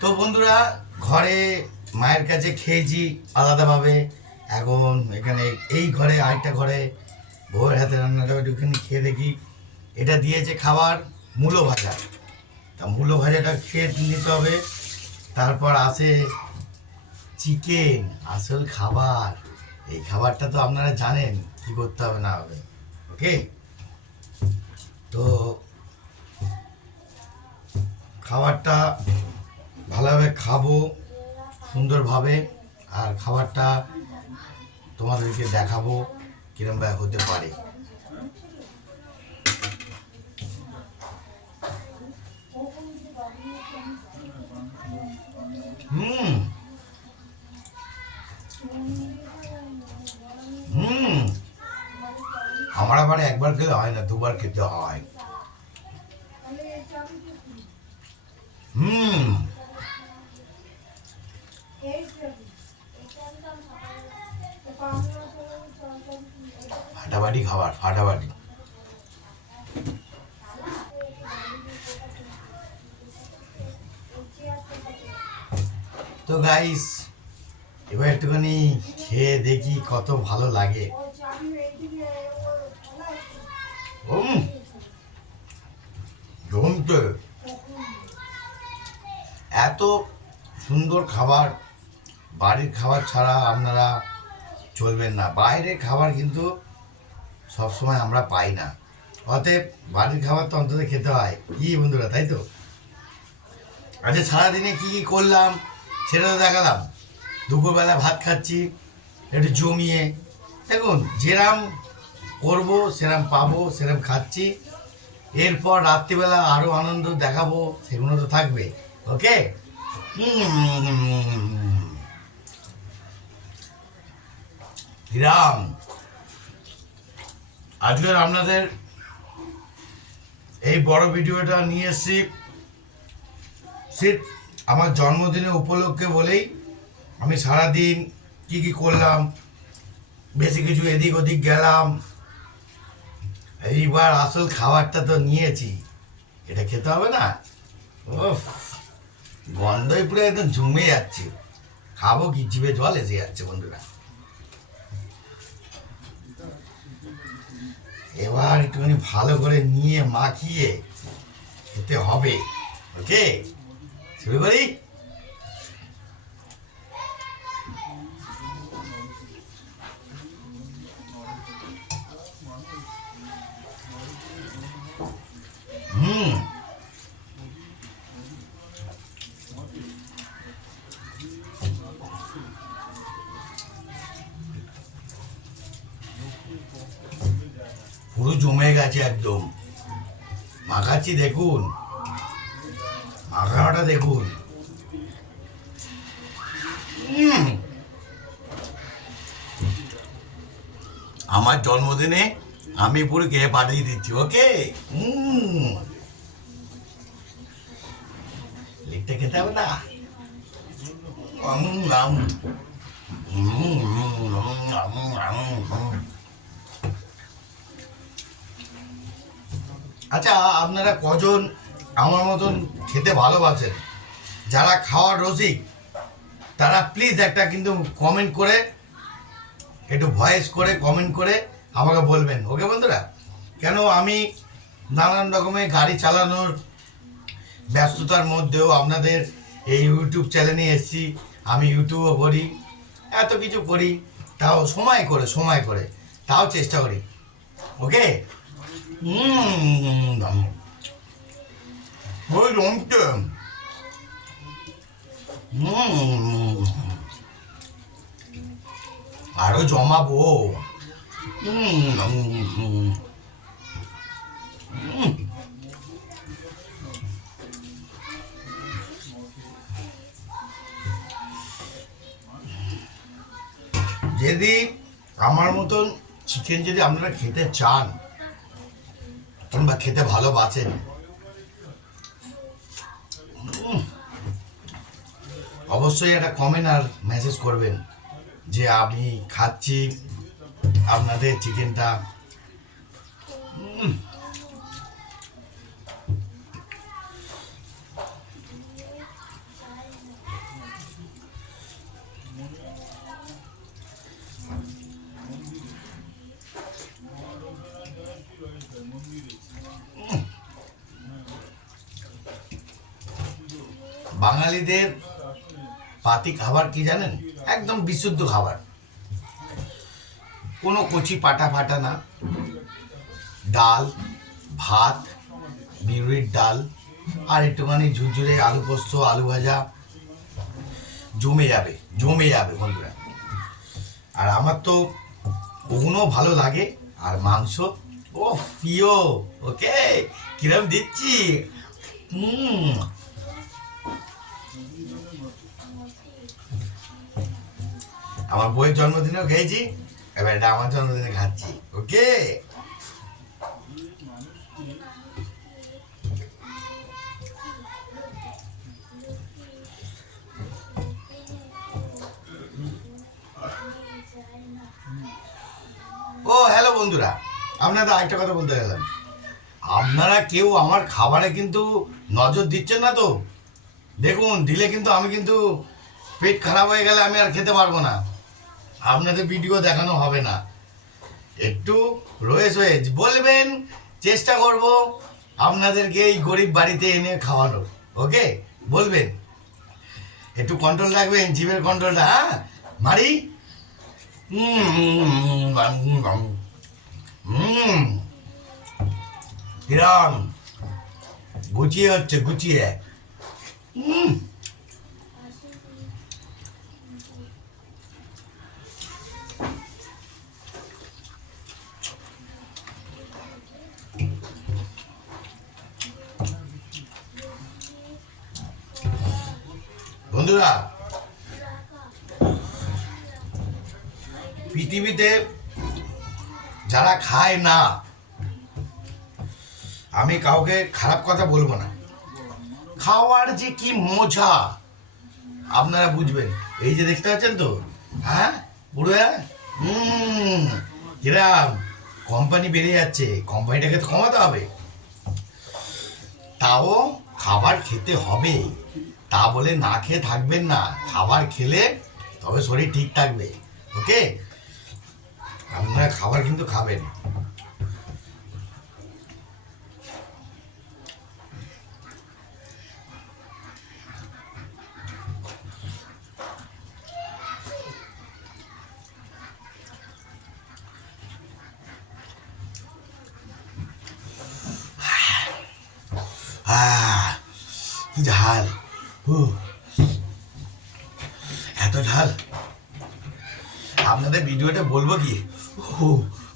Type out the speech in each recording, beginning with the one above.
তো বন্ধুরা, ঘরে মায়ের কাছে খেয়েছি আলাদাভাবে। এখন এখানে এই ঘরে আরেকটা ঘরে বউয়ের হাতে রান্নাটা একটুখানি খেয়ে দেখি। এটা দিয়েছে খাবার মূলো ভাজা। তা মূলো ভাজাটা খেয়ে নিতে হবে। তারপর আসে চিকেন, আসল খাবার। এই খাবারটা তো আপনারা জানেন কি করতে হবে না হবে। ওকে, তো খাবারটা ভালোভাবে খাবো, সুন্দরভাবে। আর খাবারটা তোমাদেরকে দেখাবো কিরমভাবে হতে পারে। হুম হুম আমার আবার একবার খেলে হয় না, দুবার খেতে হয়। হুম ফাটাফাটি খাবার, ফাটাফাটি। তো গাইস, এবার একটুখানি খেয়ে দেখি কত ভালো লাগে। জমতে এত সুন্দর খাবার, বাড়ির খাবার ছাড়া আপনারা চলবেন না। বাইরের খাবার কিন্তু সবসময় আমরা পাই না, অতএব বাড়ির খাবার তো অন্তত খেতে হয়, কি বন্ধুরা, তাই তো? আচ্ছা, সারাদিনে কী কী করলাম সেটা তো দেখালাম। দুপুরবেলা ভাত খাচ্ছি একটু জমিয়ে। দেখুন, যেরাম করবো সেরাম পাবো, সেরাম খাচ্ছি। এরপর রাত্রিবেলা আরও আনন্দ দেখাবো, সেগুলো তো থাকবে। ওকে। রাম, আজকের আপনাদের এই বড় ভিডিওটা নিয়ে এসেছি সিট আমার জন্মদিনের উপলক্ষে বলেই। আমি সারাদিন কি কি করলাম, বেশি কিছু এদিক ওদিক গেলাম। এইবার আসল খাবারটা তো নিয়েছি, এটা খেতে হবে না? ওফ, গন্ধই পুরো একদম জমে যাচ্ছে। খাবো কি, জিভে জল এসে যাচ্ছে বন্ধুরা। এবার একটুখানি ভালো করে নিয়ে মাখিয়ে খেতে হবে। ওকে, শুরু করি। হুম পুরো জমে গেছে একদম। মাখাচ্ছি, দেখুন মাখানোটা দেখুন। আমার জন্মদিনে আমি পুরো খেয়ে পাঠিয়ে দিচ্ছি। ওকে। লিখতে খেতে হবে না। আচ্ছা, আপনারা কজন আমার মতন খেতে ভালোবাসেন? যারা খাওয়ার রসিক তারা প্লিজ একটা কিন্তু কমেন্ট করে, একটু ভয়েস করে কমেন্ট করে আমাকে বলবেন। ওকে বন্ধুরা, কেন আমি নানান রকমের গাড়ি চালানোর ব্যস্ততার মধ্যেও আপনাদের এই ইউটিউব চ্যানেলে এসেছি। আমি ইউটিউবও করি, এত কিছু করি, তাও সময় করে তাও চেষ্টা করি। ওকে। ওই রমতে আরো জমাবো। যদি আমার মতন চিকেন যদি আপনারা খেতে চান কিংবা খেতে ভালোবাসেন, অবশ্যই একটা কমেন্ট আর মেসেজ করবেন যে আমি খাচ্ছি আপনাদের চিকেনটা। বাঙালিদের পাতি খাবার কি জানেন? একদম বিশুদ্ধ খাবার, কোনো কচি পাটা ফাটা না। ডাল, ভাত, বিউলির ডাল, আর একটুখানি ঝুরঝুরে আলু পোস্ত, আলু ভাজা, জমে যাবে, জমে যাবে বন্ধুরা। আর আমার তো ওগুলো ভালো লাগে, আর মাংস ও প্রিয়। ওকে, কিরম দিচ্ছি? আমার বইয়ের জন্মদিনেও খেয়েছি, এবার এটা আমার জন্মদিনে খাচ্ছি। ওকে, ও হ্যালো বন্ধুরা, আপনাদের আরেকটা কথা বলতে গেলাম। আপনারা কেউ আমার খাবারে কিন্তু নজর দিচ্ছেন না তো? দেখুন, দিলে কিন্তু আমি কিন্তু পেট খারাপ হয়ে গেলে আমি আর খেতে পারবো না, আপনাদের ভিডিও দেখানো হবে না। একটু রয়েছে বলবেন, চেষ্টা করব আপনাদেরকে এই গরিব বাড়িতে এনে খাওয়ানোর। ওকে, বলবেন, একটু কন্ট্রোল রাখবেন, জিভের কন্ট্রোলটা। হ্যাঁ মারি। কিরম গুছিয়ে হচ্ছে, গুছিয়ে। বন্ধুরা, পৃথিবীতে যারা খায় না, আমি কাউকে খারাপ কথা বলবো না, খাওয়ার যে কি মজা আপনারা বুঝবেন। এই যে দেখতে পাচ্ছেন তো, হ্যাঁ পুরো কিরাম কোম্পানি বেড়ে যাচ্ছে, কোম্পানিটাকে তো কমাতে হবে। তাও খাবার খেতে হবে, তা বলে না খেয়ে থাকবেন না। খাবার খেলে তবে শরীর ঠিক থাকবে। ওকে, আপনারা খাবার কিন্তু খাবেন। কি ঝাল! এত ঝাল! আপনাদের ভিডিওটা বলবো কি,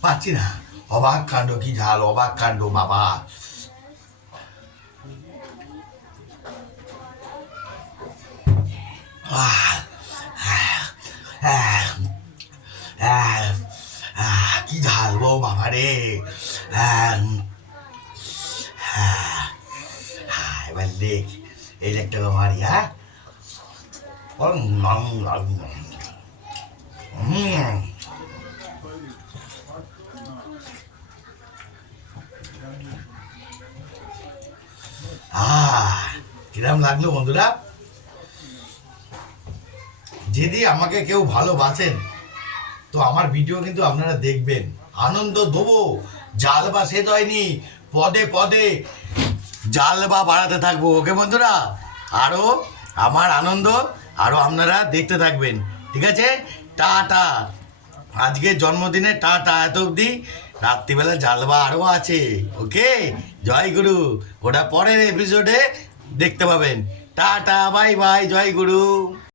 পাচ্ছি না। অবাক কাণ্ড, কি ঝাল, অবাক কাণ্ড বাবা। কি ঝাল গো বাবা রে। এবার দেখ, এই লেগটাকে মারি। হ্যাঁ, কিরম লাগলো বন্ধুরা? যদি আমাকে কেউ ভালোবাসেন তো আমার ভিডিও কিন্তু আপনারা দেখবেন, আনন্দ দেবো। জাল বা শেষ হয়নি, পদে পদে জাল বা বাড়াতে থাকবো। ওকে বন্ধুরা, আরও আমার আনন্দ আরও আপনারা দেখতে থাকবেন। ঠিক আছে, টাটা। আজকে জন্মদিনে টাটা, এত অবধি। রাত্রিবেলা জালবা আরও আছে। ওকে, জয় গুরু। ওটা পরের এপিসোডে দেখতে পাবেন। টাটা, বাই বাই, জয় গুরু।